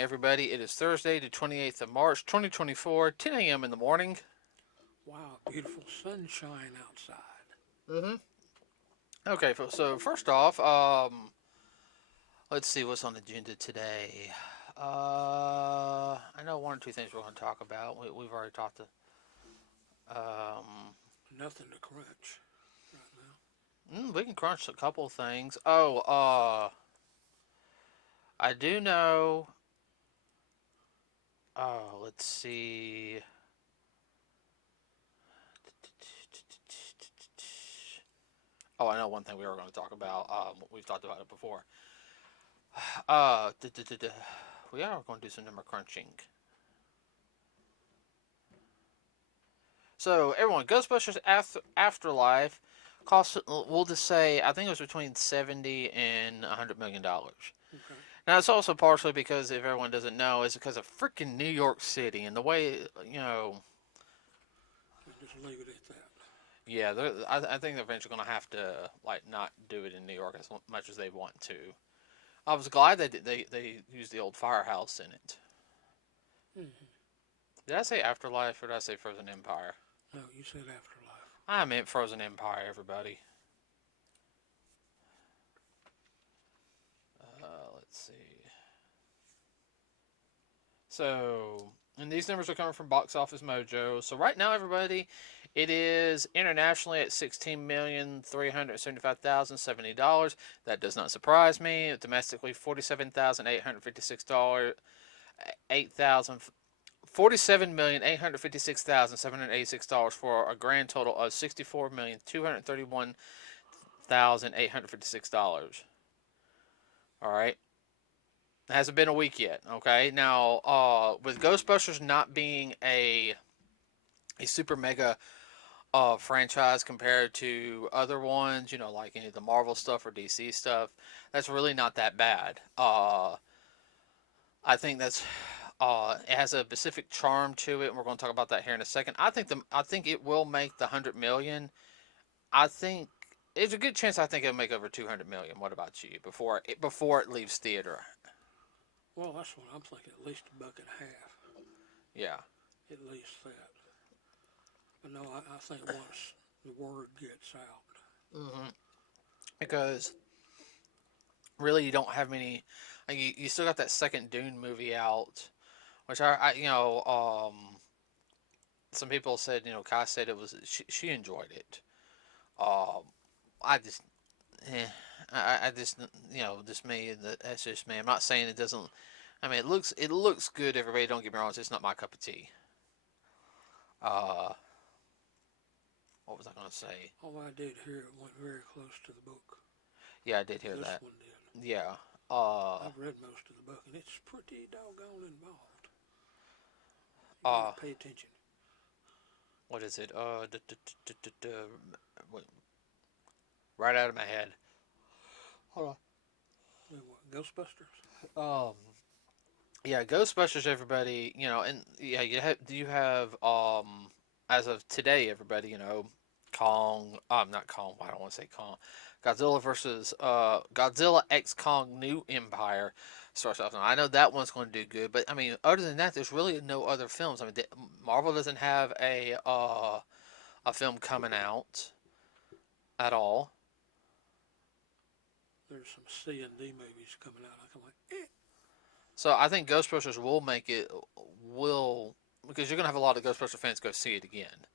everybody. It is Thursday, the 28th of March, 2024, 10 a.m. in the morning. Wow, beautiful sunshine outside. Mm-hmm. Okay, so first off, let's see what's on the agenda today. I know one or two things we're going to talk about. We've already talked to. Um, Nothing to crunch right we can crunch a couple of things. I do know. Let's see. Oh, I know one thing we were going to talk about. We've talked about it before. Uh, we are going to do some number crunching. So, everyone, Ghostbusters Afterlife cost, we'll just say, I think it was between $70 and $100 million. Okay. Now, it's also partially because, if everyone doesn't know, it's because of freaking New York City and the way, Just leave it at that. yeah, I think they're eventually going to have to, not do it in New York as much as they want to. I was glad they used the old firehouse in it. Mm-hmm. Did I say Afterlife or did I say Frozen Empire? No, you said afterlife. I meant Frozen Empire, everybody. Let's see. So, and these numbers are coming from Box Office Mojo. So right now, everybody, it is internationally at $16,375,070. That does not surprise me. Domestically, $47,856. 8,000. $47,856,786 for a grand total of $64,231,856. All right. It hasn't been a week yet. Okay. Now, with Ghostbusters not being a super mega franchise compared to other ones, like any of the Marvel stuff or DC stuff, that's really not that bad. I think it has a specific charm to it, and we're going to talk about that here in a second. I think it will make the 100 million. I think there's a good chance. I think it'll make over 200 million. What about you? Before it leaves theater. Well, that's what I'm thinking. At least $1.50. Yeah. At least that. But no, I think once the word gets out. Mm-hmm. Because really, you don't have many. You still got that second Dune movie out, which some people said, Kai said it was she enjoyed it. Um, I just, eh, I just, just me. That's just me. I'm not saying it doesn't. I mean, it looks good. Everybody, don't get me wrong. It's just not my cup of tea. Uh, what was I gonna say? All I did hear it went very close to the book. Yeah, I did hear This that. one did. Yeah. I've read most of the book, and it's pretty doggone involved. You Uh, gotta pay attention. what is it? Wait, right out of my head. Hold Wait, what? Ghostbusters? on. Yeah, Ghostbusters, everybody. And yeah, you have as of today, everybody. Kong. Not Kong. I don't want to say Kong. Godzilla versus Godzilla X Kong New Empire starts off. Now, I know that one's going to do good, but I mean, other than that, there's really no other films. I mean, Marvel doesn't have a film coming out at all. There's some C&D movies coming out. I'm like, eh. So I think Ghostbusters will make it. Will Because you're gonna have a lot of Ghostbuster fans go see it again.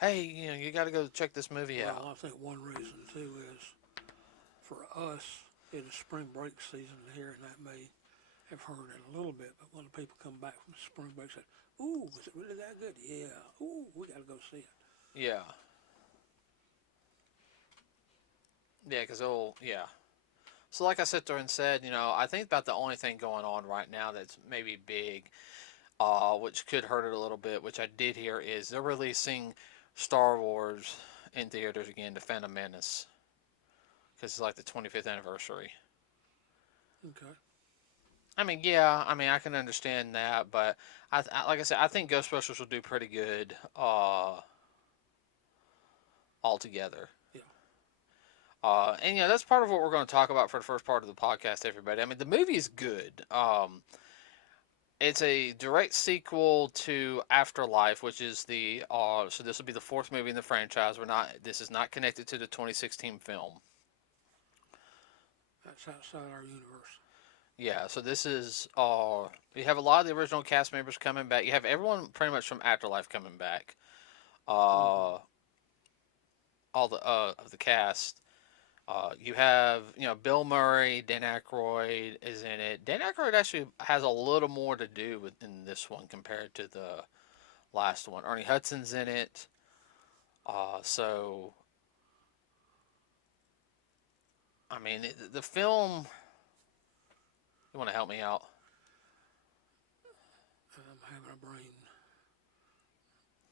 Hey, you got to go check this movie out. Well, I think one reason too is for us it is spring break season here, and that may have hurt it a little bit. But when the people come back from spring break, say, "Ooh, was it really that good?" Yeah. Ooh, we got to go see it. Yeah, yeah, yeah. So like I sat there and said, I think about the only thing going on right now that's maybe big, which could hurt it a little bit, which I did hear is they're releasing Star Wars in theaters again, The Phantom Menace, because it's like the 25th anniversary. Okay. I mean, yeah, I can understand that, but like I said, I think Ghostbusters will do pretty good altogether. Yeah. And that's part of what we're going to talk about for the first part of the podcast, everybody. I mean, the movie is good. It's a direct sequel to Afterlife, which is the so this will be the fourth movie in the franchise. This is not connected to the 2016 film. That's outside our universe. Yeah, so this is you have a lot of the original cast members coming back. You have everyone pretty much from Afterlife coming back. Mm-hmm. All the of the cast. You have Bill Murray, Dan Aykroyd is in it. Dan Aykroyd actually has a little more to do with in this one compared to the last one. Ernie Hudson's in it. So I mean the film. You want to help me out? I'm having a brain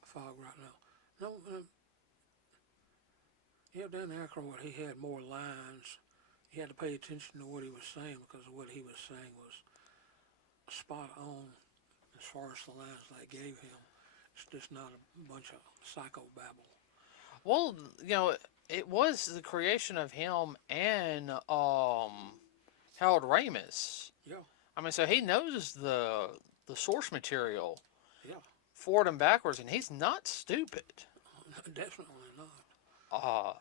fog right now. No, yeah, Dan Aykroyd, he had more lines. You had to pay attention to what he was saying because what he was saying was spot on as far as the lines they gave him. It's just not a bunch of psychobabble. Well, it was the creation of him and Harold Ramis. Yeah, I mean, so he knows the source material yeah, forward and backwards, and he's not stupid. definitely not. Uh,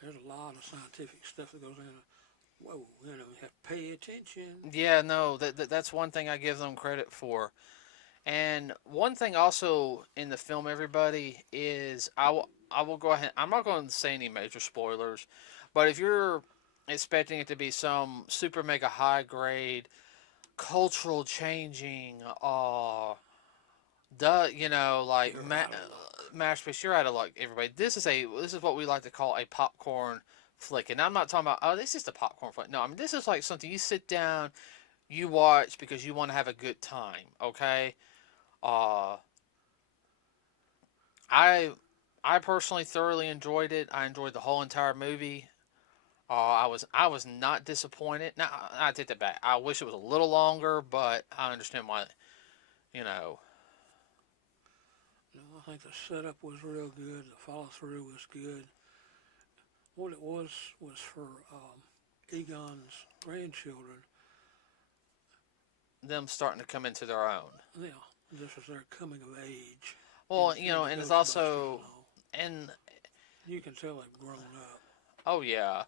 There's a lot of scientific stuff that goes in. Whoa, you have to pay attention. yeah, no, that's one thing I give them credit for. And one thing also in the film, everybody, is I will go ahead. I'm not going to say any major spoilers, but if you're expecting it to be some super mega high grade cultural changing, like You're out of luck. masterpiece, you're out of luck, everybody. This is what we like to call a popcorn flick, and I'm not talking about this is just a popcorn flick. No, I mean this is like something you sit down, you watch because you want to have a good time. Okay, uh, I I personally thoroughly enjoyed it. I enjoyed the whole entire movie. I was not disappointed. Now I take that back. I wish it was a little longer, but I understand why. You know, No, I think the setup was real good. The follow through was good. What it was for Egon's grandchildren. them starting to come into their own. Yeah, this was their coming of age Well, in the and it's Ghostbusters also and all. and You can tell they've grown up. oh yeah.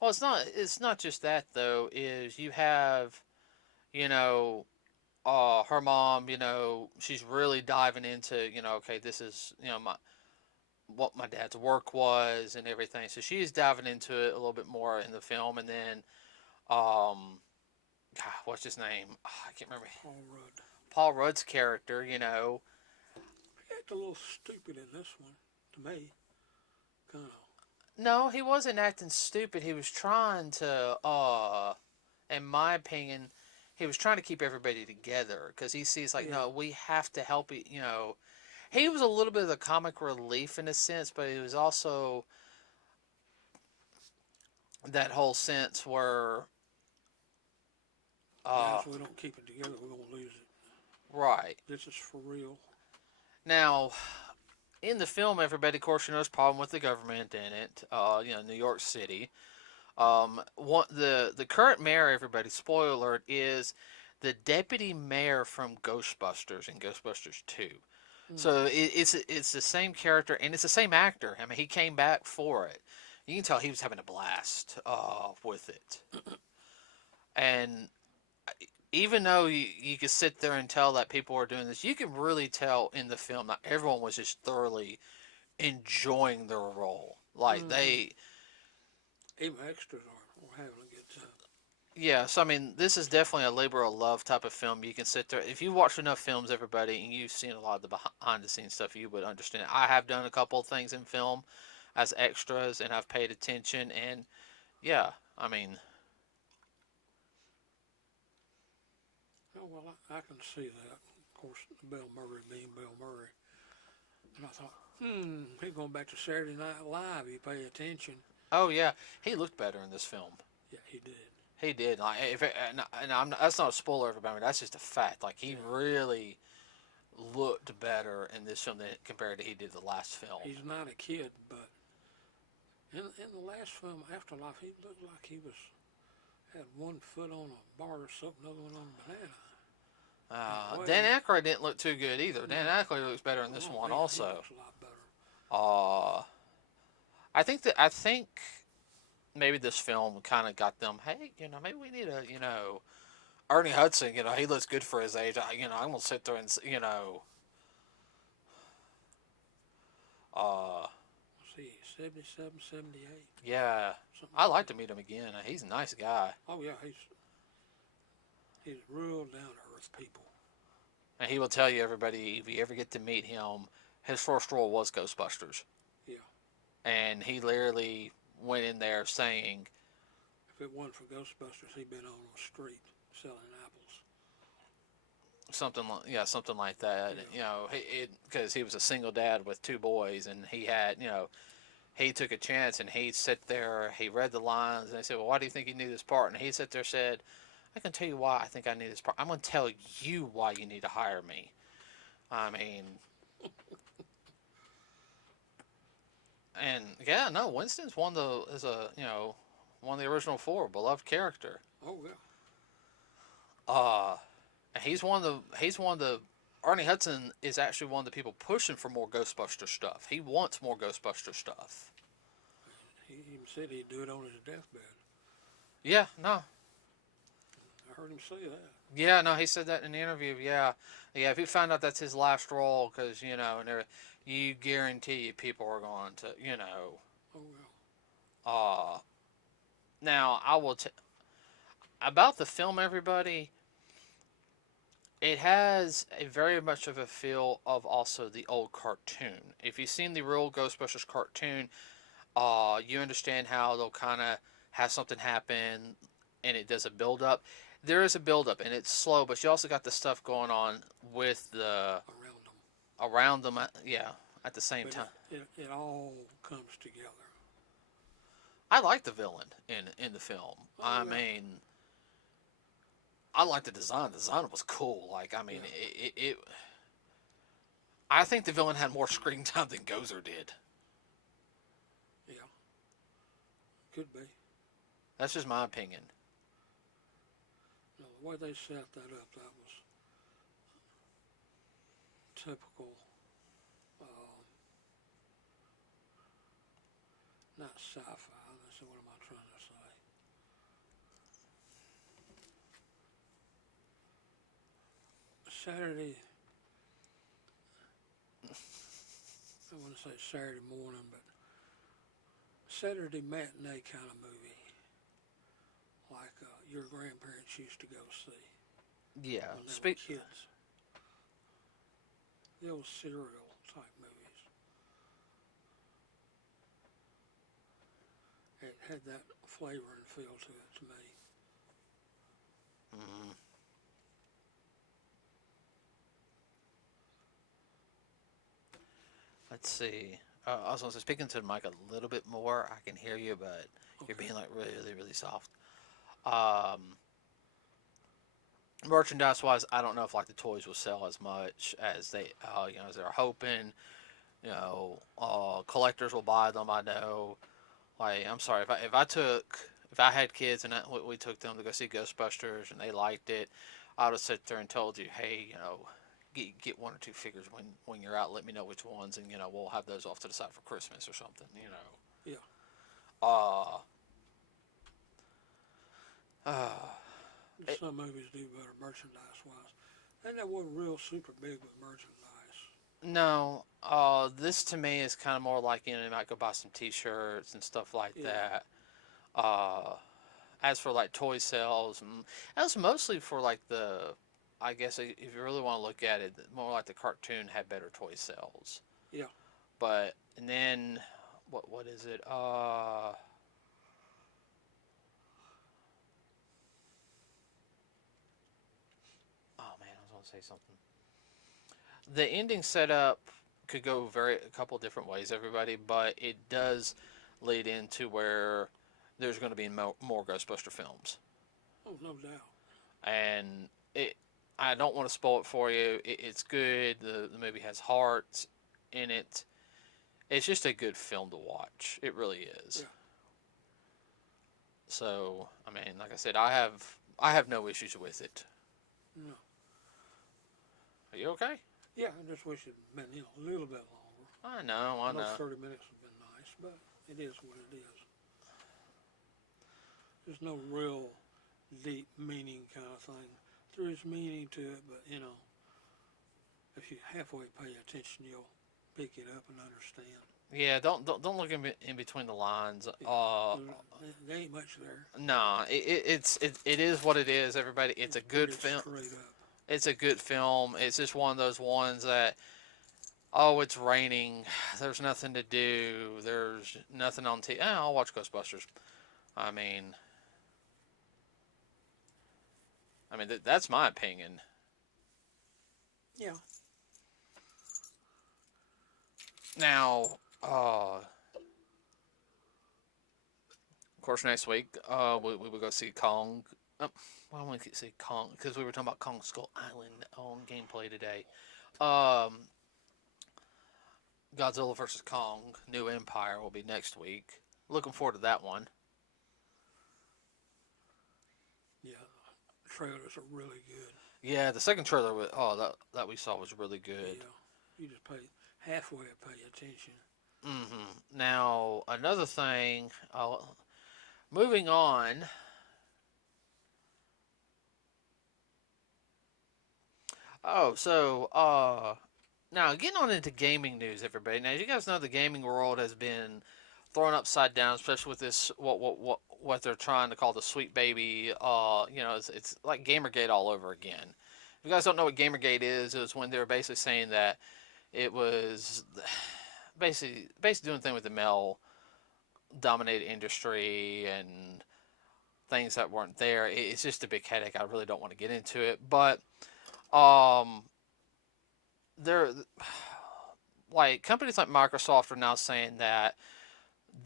Well, it's not just that though. Is you have you know her mom. She's really diving into okay, this is my what my dad's work was and everything. So she's diving into it a little bit more in the film, and then God, what's his name? I can't remember. Paul Rudd. Paul Rudd's character. He acted a little stupid in this one, to me. Kind of. No, he wasn't acting stupid. He was trying to, in my opinion, he was trying to keep everybody together because he sees like, Yeah. no, we have to help. He was a little bit of the comic relief in a sense, but he was also that whole sense where, Guys, uh, if we don't keep it together, we're gonna lose it. right This is for real. now. In the film, everybody, of course, there's a problem with the government in it. New York City. The current mayor, everybody, spoiler alert, is the deputy mayor from Ghostbusters and Ghostbusters 2. Mm. So it's the same character and it's the same actor. I mean, he came back for it. You can tell he was having a blast with it. And even though you could sit there and tell that people were doing this, you can really tell in the film that everyone was just thoroughly enjoying their role. Like Mm-hmm. they Even extras are having a good time. Yeah, so I mean, this is definitely a labor of love type of film. You can sit there if you watch enough films, everybody, and you've seen a lot of the behind the scenes stuff, you would understand. I have done a couple of things in film as extras, and I've paid attention, and yeah, I mean, Oh, well, I can see that. Of course, Bill Murray being Bill Murray. And I thought, he's going back to Saturday Night Live. You pay attention. oh yeah, he looked better in this film. Yeah, he did. He did. Like, and that's not a spoiler, everybody. That's just a fact. Like he Yeah. really looked better in this film than compared to he did the last film. He's not a kid, but In the last film, Afterlife, he looked like he was had one foot on a bar or something, another one on a banana. And Dan way, Aykroyd didn't look too good either. Dan no, Aykroyd looks better in this oh one man, he also. looks a lot better. Uh, I think maybe this film kind of got them. Hey, maybe we need Ernie Hudson. He looks good for his age. I'm gonna sit there and uh, Let's see, 77, 78, yeah, something I like like that. to meet him again. He's a nice guy, Oh yeah, he's real down to earth people. and he will tell you everybody if you ever get to meet him, his first role was Ghostbusters, Yeah. and he literally went in there saying If it wasn't for Ghostbusters, he'd been on the street selling apples. something like that. Yeah. Because he was a single dad with two boys, and he took a chance, and he sat there, he read the lines, and they said, well, why do you think you need this part? And he sat there and said, I can tell you why I think I need this part. I'm going to tell you why you need to hire me. I mean, and yeah, no, Winston's one of the original four, beloved character. Oh yeah. Uh, and he's one of the Arnie Hudson is actually one of the people pushing for more Ghostbuster stuff. He wants more Ghostbuster stuff. He even said he'd do it on his deathbed. Yeah, no, I heard him say that. yeah, no, he said that in the interview. Yeah, yeah. If you find out that's his last role, because you guarantee people are going to, Oh yeah. uh. Now about the film, everybody. It has a very much of a feel of also the old cartoon. If you've seen the real Ghostbusters cartoon, you understand how they'll kind of have something happen, and it does a build up. There is a build up, and it's slow, but you also got the stuff going on with the Around them. around them. Yeah, at the same But time, it all comes together. I like the villain in the film. Oh I yeah. mean, I like the design. The design was cool. Like, I mean, Yeah. I think the villain had more screen time than Gozer did. Yeah. Could be. That's just my opinion. No, the way they set that up, that was typical. Um, Not sci-fi. Let's see, what am I trying to say? Saturday. I want to say Saturday morning, but Saturday matinee kind of movie, like your grandparents used to go see Yeah. when they were Speak. kids. The old serial type movies. It had that flavor and feel to it to me. Mm, let's see. I was going to say, speaking to the mic a little bit more. I can hear you, but you're Okay. being like really, really soft. Um, merchandise wise, I don't know if like the toys will sell as much as as they're hoping. Collectors will buy them. I know. Like, I'm sorry if I had kids and we took them to go see Ghostbusters and they liked it, I would have sit there and told you, hey, get one or two figures when you're out. Let me know which ones, and we'll have those off to the side for Christmas or something. Yeah. Uh, uh, it, Some movies do better merchandise wise. And that wasn't real super big with merchandise. no, this to me is kind of more like you might go buy some T-shirts and stuff like Yeah. that. Uh, as for like toy sales, that's mostly for like I guess if you really want to look at it, more like the cartoon had better toy sales. Yeah. But and then what is it? Oh man, I was going to say something. The ending setup could go a couple different ways, everybody, but it does lead into where there's going to be more Ghostbuster films, Oh, no doubt. and it. I don't want to spoil it for you. It's good. The movie has heart in it. It's just a good film to watch. It really is. Yeah. So, I mean, like I said, I have no issues with it. No. Are you okay? Yeah, I just wish it'd been a little bit longer. I know, I I know know. 30 minutes would have been nice, but it is what it is. There's no real deep meaning kind of thing. There is meaning to it, but if you halfway pay attention, you'll pick it up and understand. Yeah, don't look in between the lines. Yeah, there ain't much there. Nah, it is what it is. Everybody, it's a It's good pretty film. straight up. It's a good film. It's just one of those ones that, oh, it's raining. There's nothing to do. There's nothing on TV. I'll watch Ghostbusters. I mean, that's my opinion. Yeah, Now, of course, next week, we will go see Kong. Why don't we see Kong? Because we were talking about Kong Skull Island on gameplay today. Um, Godzilla vs Kong New Empire will be next week. Looking forward to that one. yeah. The trailers are really good. Yeah, the second trailer that we saw was really good. Yeah, you just halfway pay attention. Now another thing. Moving on. Oh, so now getting on into gaming news, everybody. Now you guys know the gaming world has been thrown upside down, especially with this what they're trying to call the sweet baby. It's like Gamergate all over again. If you guys don't know what Gamergate is, it was when they were basically saying that it was basically doing thing with the male dominated industry and things that weren't there. It's just a big headache. I really don't want to get into it, but um, there, like companies like Microsoft are now saying that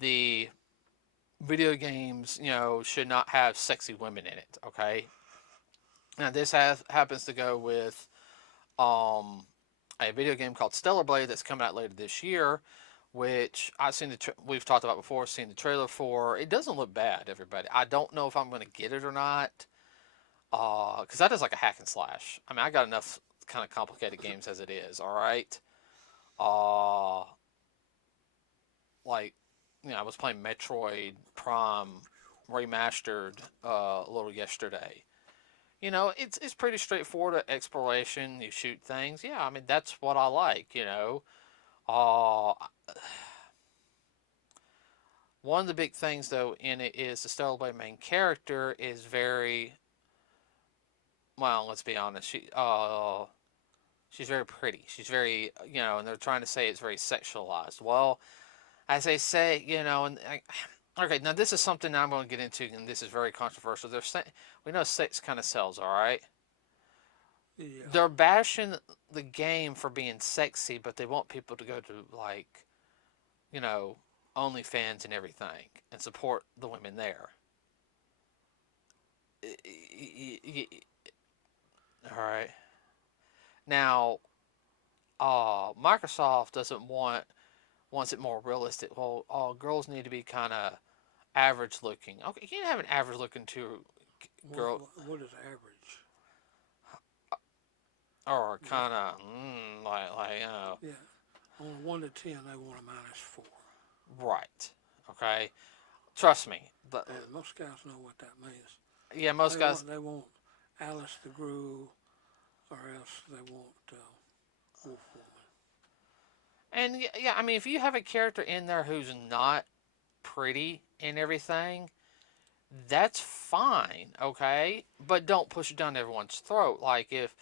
the video games, should not have sexy women in it. Okay, now this happens to go with um, a video game called Stellar Blade that's coming out later this year, which we've talked about before. Seen the trailer for. It doesn't look bad, everybody. I don't know if I'm going to get it or not, because that is like a hack and slash. I mean, I got enough kind of complicated games as it is. All right, uh, like I was playing Metroid Prime remastered a little yesterday. It's pretty straightforward exploration. You shoot things. Yeah, I mean that's what I like. Uh, one of the big things though in it is the Stellar Blade main character is very well. Let's be honest. She's very pretty. She's very and they're trying to say it's very sexualized. Well, as they say, okay, now this is something I'm going to get into, and this is very controversial. We know sex kind of sells, all right. Yeah, They're bashing the game for being sexy, but they want people to go to like, you know, OnlyFans and everything and support the women there. All right. Now, Microsoft doesn't wants it more realistic. Well, girls need to be kind of average looking. Okay, you can't have an average looking to girl what is average? or Yeah, kind of like. yeah. On a 1 to 10, they want a -4. Right. Okay. Trust me. And most guys know what that means. Yeah, most guys. They want Alice the Gru, or else they want Wolf Woman. And yeah, I mean, if you have a character in there who's not pretty and everything, that's fine, okay? But don't push it down everyone's throat. Like if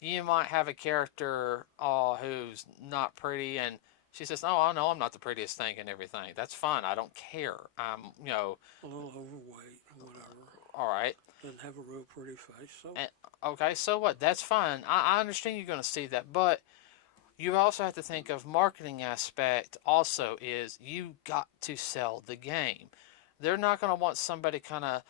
you might have a character who's not pretty and she says, "Oh, I know I'm not the prettiest thing and everything." That's fine. I don't care. A little overweight, whatever. All right. Doesn't have a real pretty face, so And, okay, so what? That's fine. I understand you're going to see that, but you also have to think of marketing aspect also is you got to sell the game. They're not going to want somebody kind of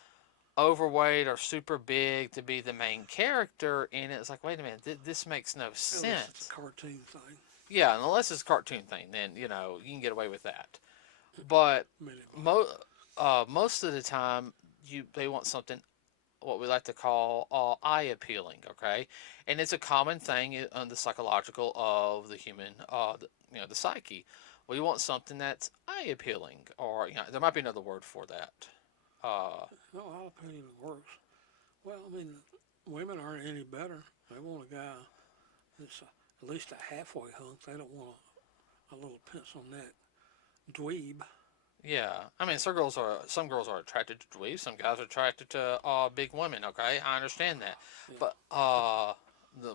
overweight or super big to be the main character in it. It's like, wait a minute, this makes no unless it's sense. a cartoon thing. Yeah, unless it's a cartoon thing, then you can get away with that. But Mini mo- most of the time, they want something what we like to call eye appealing. Okay, and it's a common thing on the psychological of the human, the psyche. We want something that's eye appealing, or there might be another word for that. Uh, No, jalapeno works. Well, I mean, women aren't any better. They want a guy that's at least a halfway hunk. They don't want a little pencil neck dweeb. yeah, I mean, some girls are attracted to dweebs. Some guys are attracted to big women. Okay, I understand that, Yeah, but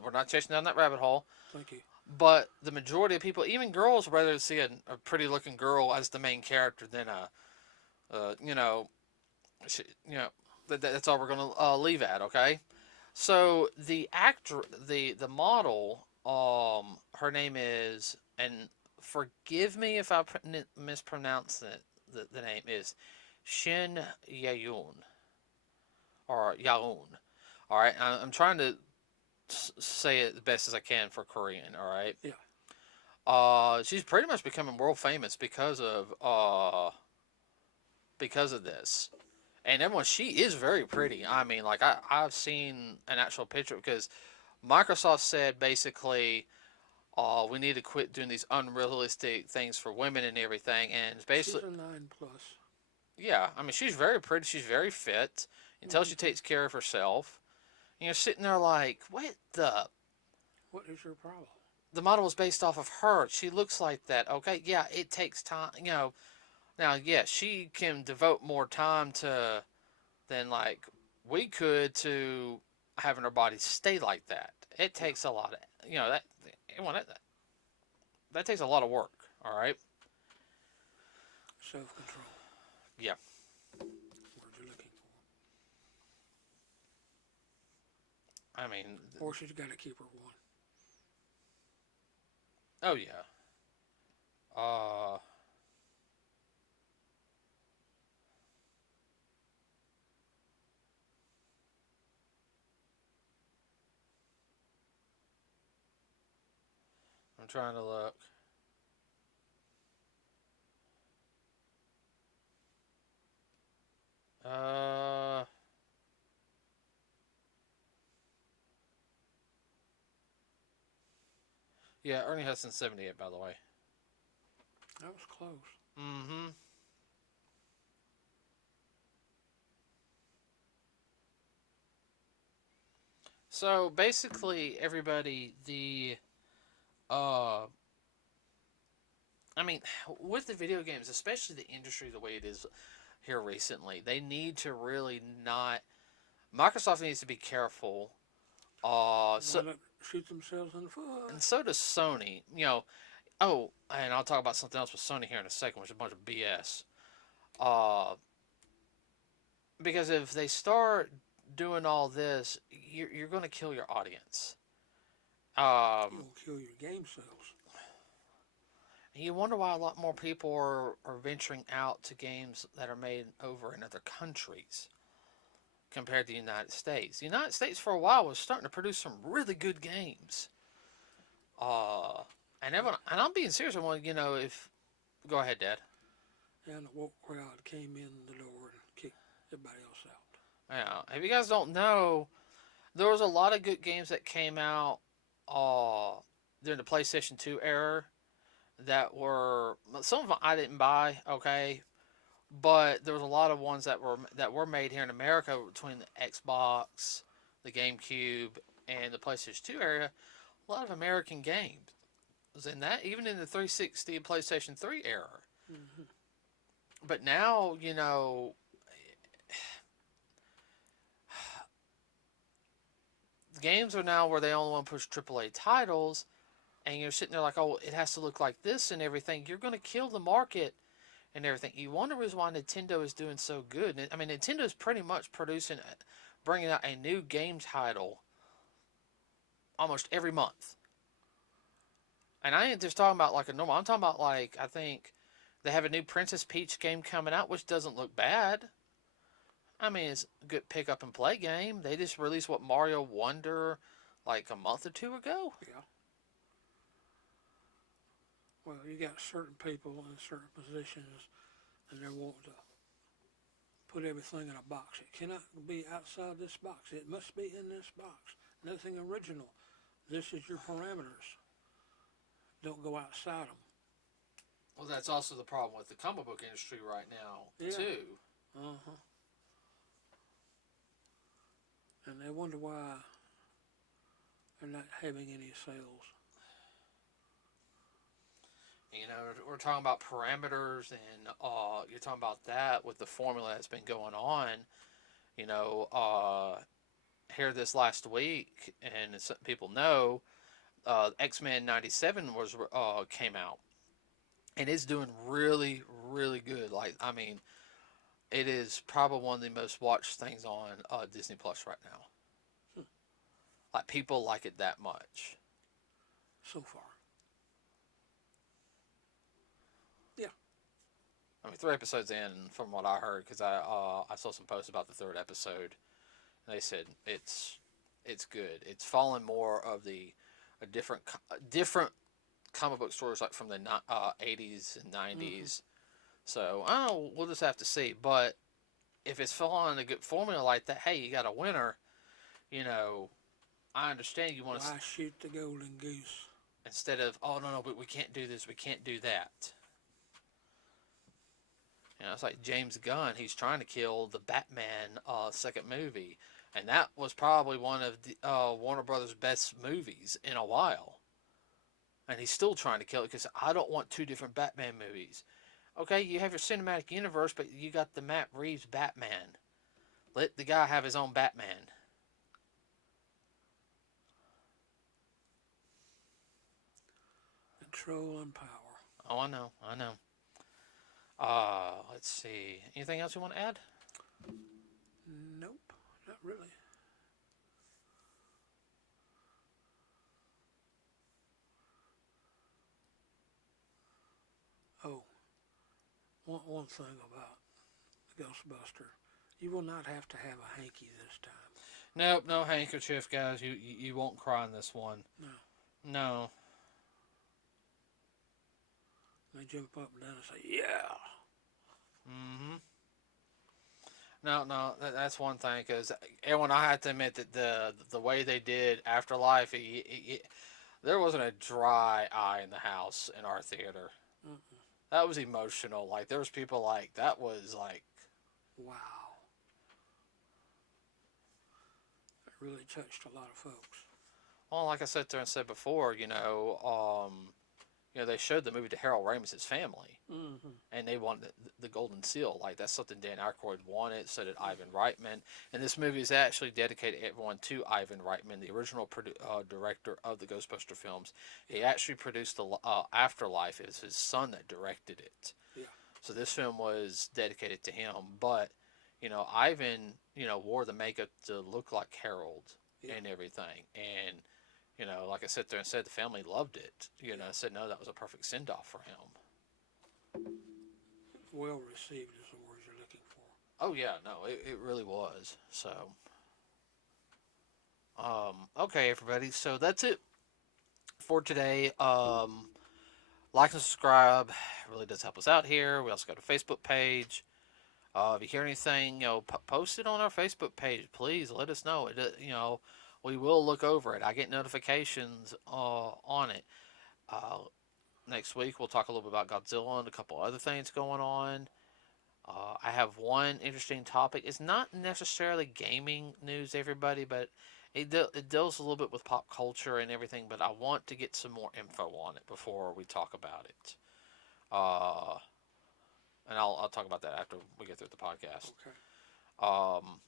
we're not chasing down that rabbit hole. thank you. But the majority of people, even girls, rather see a pretty looking girl as the main character than uh, you know, she, you know, that's all we're gonna leave at. Okay, so the actor, the model, her name is, and forgive me if I mispronounce it. The name is Shin Yaun or Yaun. All right, I'm trying to say it the best as I can for Korean. All right. Yeah, She's pretty much becoming world famous because of this. And everyone, she is very pretty. I mean, like I've seen an actual picture because Microsoft said basically, we need to quit doing these unrealistic things for women and everything. And it's she's basically, a 9 plus. yeah, I mean, she's very pretty. She's very fit. Until she Mm-hmm. takes care of herself. And you're sitting there like, what the? What is your problem? The model was based off of her. She looks like that. Okay, yeah, it takes time. Now, yes, she can devote more time to than like we could to having her body stay like that. It Yeah, takes a lot of well, that takes a lot of work. All right. self control. Yeah. Word you're looking I mean, for. Or she's got to keep her one. oh yeah. Uh, I'm trying to look. Uh, yeah. Ernie Hudson's 78, by the way. That was close. Mm-hmm. So basically, everybody, uh, I mean, with the video games, especially the industry the way it is here recently, they need to really not. Microsoft needs to be careful. So Why not shoot themselves in the foot? and so does Sony. Oh, and I'll talk about something else with Sony here in a second, which is a bunch of BS. Uh, because if they start doing all this, you're going to kill your audience. You're Um, going to kill your game sales. you wonder why a lot more people are venturing out to games that are made over in other countries compared to the United States. The United States for a while was starting to produce some really good games. Uh, and I'm being serious. I want if go ahead, Dad. And the woke crowd came in the door and kicked everybody else out. Yeah, if you guys don't know, there was a lot of good games that came out uh, during the PlayStation 2 era that were some of them I didn't buy. Okay, but there was a lot of ones that were made here in America between the Xbox, the GameCube, and the PlayStation 2 era. A lot of American games was in that, even in the 360 and PlayStation 3 era. Mm-hmm. But now, games are now where they only want to push AAA titles, and you're sitting there like, oh, it has to look like this and everything. You're going to kill the market and everything. You wonder why Nintendo is doing so good. I mean, Nintendo is pretty much bringing out a new game title almost every month. And I ain't just talking about like a normal. I'm talking about like I think they have a new Princess Peach game coming out, which doesn't look bad. I mean, it's a good pick up and play game. They just released Mario Wonder like a month or two ago. Yeah. Well, you got certain people in certain positions, and they're wanting to put everything in a box. It cannot be outside this box. It must be in this box. Nothing original. This is your parameters. Don't go outside them. Well, that's also the problem with the comic book industry right now, Yeah. too. Uh huh. And they wonder why they're not having any sales. You know, we're talking about parameters, and you're talking about that with the formula that's been going on. You know, here this last week, and some people know, X-Men '97 was came out, and it's doing really, really good. Like, I mean, it is probably one of the most watched things on Disney Plus right now. Hmm. Like, people like it that much. So far. Yeah. I mean, 3 episodes in, from what I heard, because I saw some posts about the third episode. And they said it's good. It's following more of the a different comic book stories like from the 80s and Mm-hmm. 90s. So I don't know. We'll just have to see. But if it's following a good formula like that, hey, you got a winner. You know, I understand you want to Why shoot the golden goose? instead of oh no, but we can't do this, we can't do that. You know, it's like James Gunn. He's trying to kill the Batman second movie, and that was probably one of the Warner Brothers' best movies in a while. And he's still trying to kill it because I don't want two different Batman movies. Okay, you have your cinematic universe, but you got the Matt Reeves Batman. Let the guy have his own Batman. Control and power. Oh, I know, I know. Let's see. Anything else you want to add? Nope, not really. Oh, one thing about the Ghostbuster. You will not have to have a hanky this time. Nope, no handkerchief, guys. You won't cry in this one. No. No. They jump up and down and say, yeah. Mm-hmm. No, no, that's one thing because everyone, I have to admit that the way they did Afterlife, there wasn't a dry eye in the house in our theater. Mm-mm. That was emotional. Like there was people like that was like, Wow. It really touched a lot of folks. well, like I sat there and said before, they showed the movie to Harold Ramis' family, Mm-hmm. and they wanted the Golden Seal. Like that's something Dan Aykroyd wanted. So did Ivan Reitman. And this movie is actually dedicated everyone to Ivan Reitman, the original director of the Ghostbuster films. He actually produced the Afterlife. It was his son that directed it. Yeah. So this film was dedicated to him. But Ivan, wore the makeup to look like Harold Yeah. and everything, and. Like I sat there and said, the family loved it. Said no, that was a perfect send off for him. Well received is the word you're looking for. Oh yeah, no, it really was. So, okay, everybody. So that's it for today. Like and subscribe. It really does help us out here. We also got a Facebook page. If you hear anything, post it on our Facebook page. Please let us know. We will look over it. I get notifications on it. Uh, Next week we'll talk a little bit about Godzilla and a couple other things going on. I have one interesting topic. It's not necessarily gaming news, everybody, but it deals a little bit with pop culture and everything. But I want to get some more info on it before we talk about it. Uh, and I'll talk about that after we get through the podcast. Okay. Um,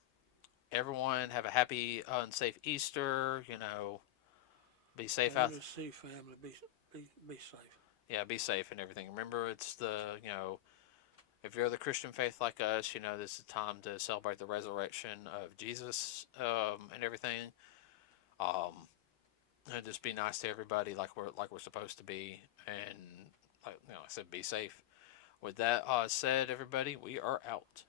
Everyone have a happy and safe Easter. Be safe out. Family, see family. Be safe. Yeah, be safe and everything. Remember, it's if you're the Christian faith like us, this is time to celebrate the resurrection of Jesus and everything. Um, and just be nice to everybody like we're supposed to be, and like I said, be safe. With that said, everybody, we are out.